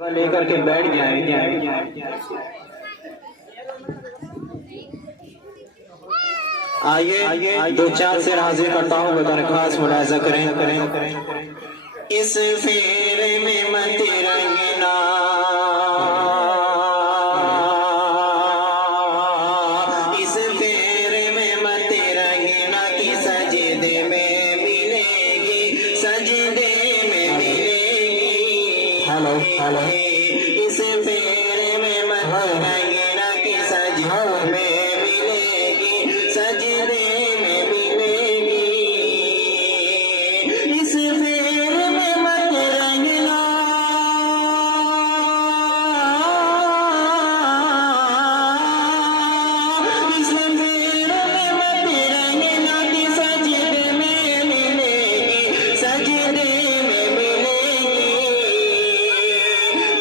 लेकर के बैठ जाए। आइए दो चार शेर हाजिर करता हूँ, बगैर खास मुलाजा करें। इस फेरे में मत रंगना, इस फेरे में मत रंगना कि सजदे में मिलेगी, सजदे में मिलेगी। हेलो हेलो, इस फेरे में मत रंगना कि सजदे में मिलेगी, सजदे में मिलेगी। इस फेरे में मत रंगना, इस फेरे में मत रंगना कि सजदे में मिलेगी, सजदे में मिलेगी।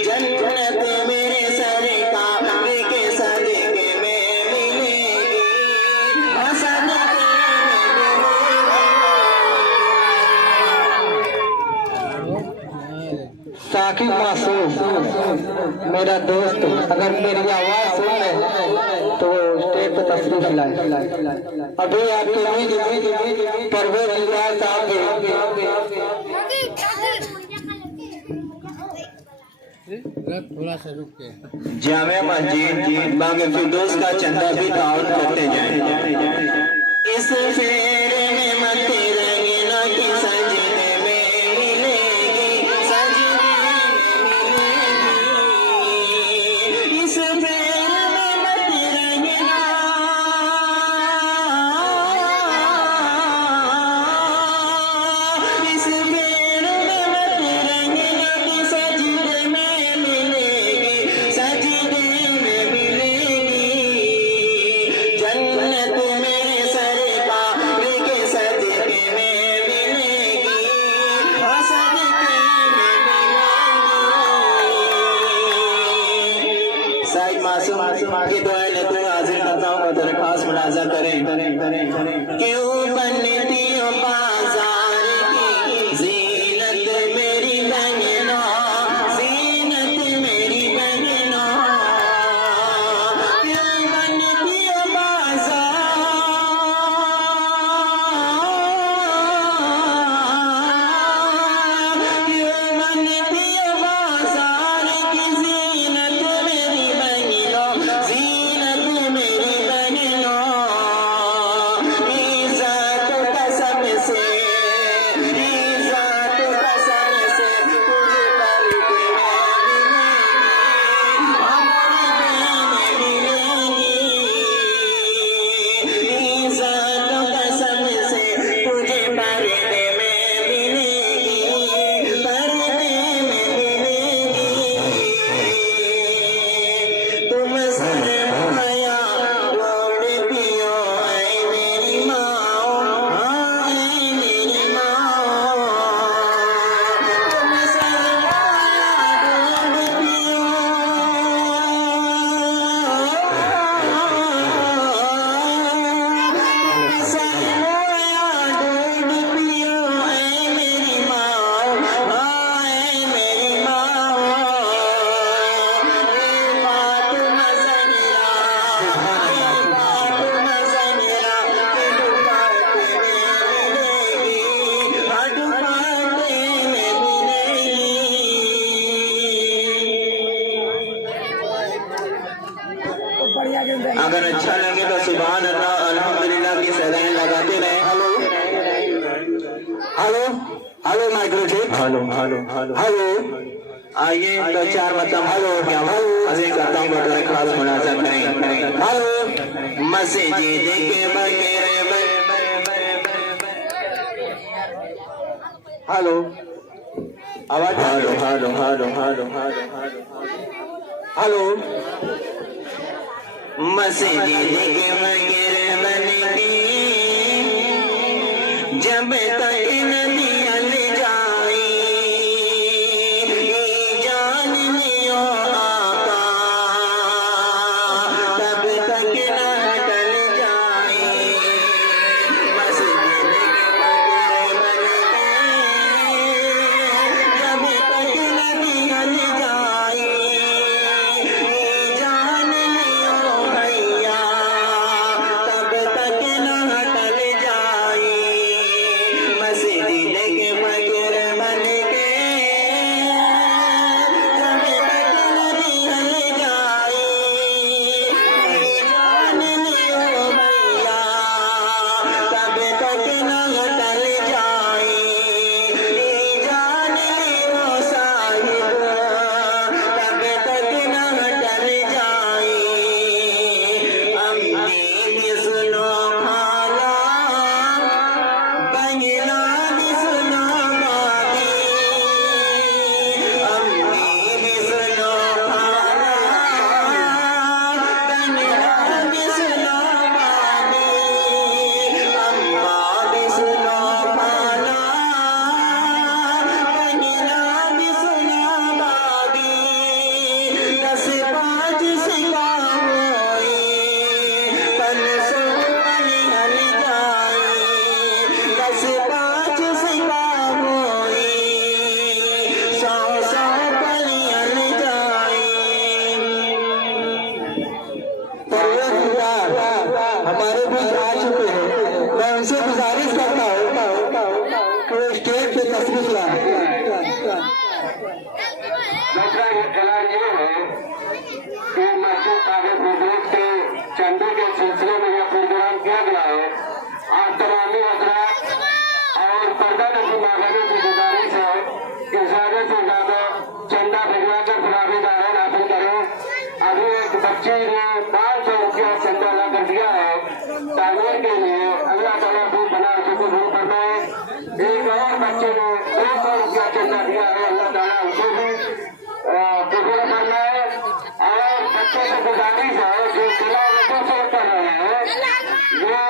जन्नत मेरे सरकार के सदके में मिलेगी, सदके में। साकिब मासूम मेरा दोस्त अगर मेरी आवाज सुन ले तो स्टेज पर तशरीफ लाए। अभी आपके लिए परवेज इलाज साहब थोड़ा सा रुक के जामे मस्जिद बाग फिरदौस का चंदा भी ताउन करते जाएं। इस फेरे में मत रंगना कि सजदे में मिलेगी, सजदे में मिलेगी। इस फेरे में मत रंगना, इस फेरे में मत रंगना कि सजदे में मिलेगी, सजदे में मिलेगी। जन्नत मेरे सरकार के सदके में मिलेगी, सदके में मिलेगी। साईं मासूम की दुआ ने तो हाजिर करता हूँ, बतौर खास मुलाजा करें। क्यों बनती हो बाजार की जीनत मेरी बहना, जीनत मेरी बहना। क्यों बनती हो बाजार, क्यों बनती हो बाजार की जीनत मेरी बहना, जीनत मेरी बहना। इज़्ज़त कसम से, इज़्ज़त कसम से तुझे पर्दे में मिलेगी, इज़्ज़त कसम से तुझे पर्दे में मिलेगी, पर्दे में मिलेगी। तुम सरमाया गोड़ पियो ऐ मेरी माँ, ऐ मेरी माँ। तुम सरमाया गोड़ पियो, तुम सरमाया गोड़ पियो ऐ मेरी माँ, ऐ मेरी माँ। फातिमा ज़हरा, फातिमा ज़हरा के दुपट्टे में मिलेगी, दुपट्टे में मिलेगी। अगर अच्छा लगे तो सुभान अल्लाह अल्हम्दुलिल्लाह की सदाएं लगाते रहे। Hello hello hello microchip, hello hello hello hello. आइए तो चार मतलब हेलो क्या हाजिर करता हूँ, बतौर खास मुलाजा करें। हेलो मस्जिद के बगैर हेलो आवाज, hello hello hello hello hello hello. मस्जिद के बगैर बनती जब तक नदी हल जाए, जान लियो आका तब तक न टल जाए। मस्जिद के बगैर बनती जब तक नदी हल जाए, दूसरा ऐलान ये है कि मस्जिद तारीफ हुजूर के चंदे के सिलसिले में यह प्रोग्राम किया गया है। आज तमामी हजरात और पर्दा नसीब मांगने की गुजारिश है कि ज्यादा से ज्यादा चंदा भिजवा कर फरारी दायन हासिल करें। अभी एक बच्ची ने 500 रुपया चंदा ला कर दिया है तामीर के लिए। अल्लाह ताला भी बना शुक्र दूर करना है। एक और बच्चे ने 200 रुपया चंदा दिया है। अल्लाह ताला उनको भी कबूल करना है। और बच्चों से गुजारिश है जो जिला वजह से कर रहे हैं, ये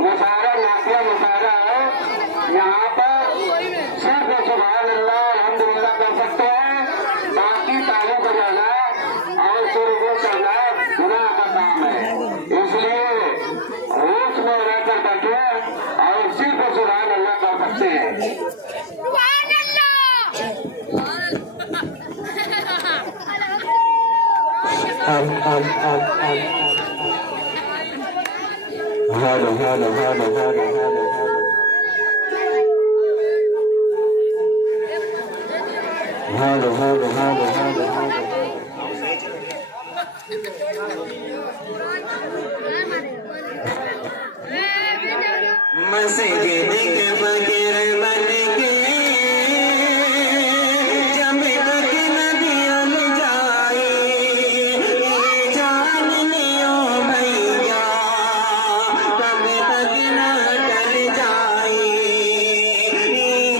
मुशारा नासिया मुशारा है, यहाँ पर सिर्फ सुभान अल्लाह अल्हम्दुलिल्लाह कर सकते हैं। बाकी ताली बजाना और शुरू करना गुनाह का काम है। इसलिए होश में रहकर बैठे और सिर्फ सुभान अल्लाह कर सकते हैं। मस्जिद के फकीर बन के जब तक नदियाँ में जाए जान लियो भैया तब तक न टल जाए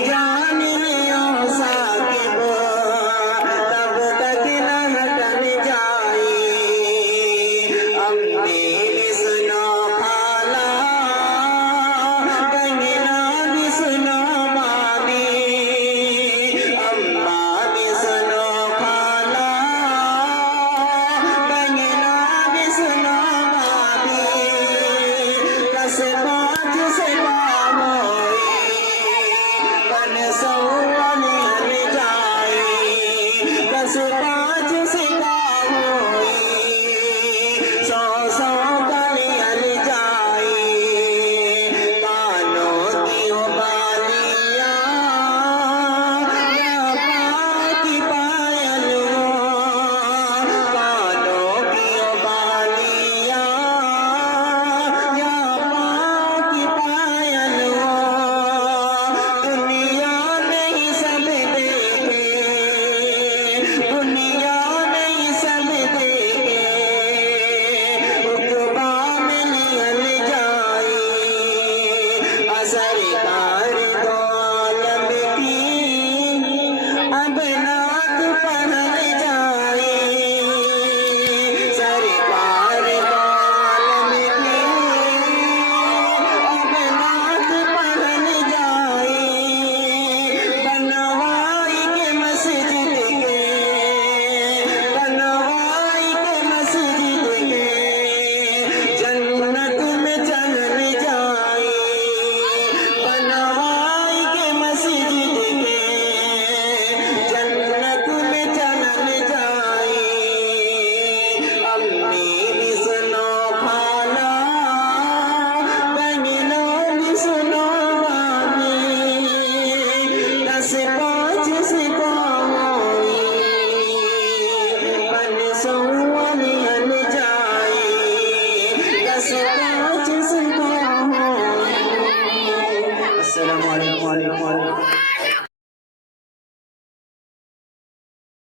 जान लियो साकिब तब तक न टल जाए। अपने सुनो खाला बहना भी सुनो मामी अम्मा भी सुनो खाला बहना भी सुनो मामी कस पाँच से काम बन सौवाने हल जाए कस पाँच से काम सौ सौ कली हल जाए। कानों की बालियाँ या पाकी पायलुआ कानों की बालियाँ या पाकी पायलुआ दुनिया नहीं सब देखे दुनिया नहीं सब देखे उतबा में निकल जाए। असर कार दो आलम की अब नात पढ़ल जाए सरकार दो आलम की अब नात पढ़ल जाए। बनवाई के मस्जिद के बनवाई के मस्जिद के जन्नत में चलल जाए बनवाई के मस्जिद के जन्नत में चलल जाए। अम्मी भी सुनो खाला बहना भी सुनो मामी दस पाँच से काम बन सौवाने हल जाए दस पाँच से काम। अस्सलामु अलैकुम।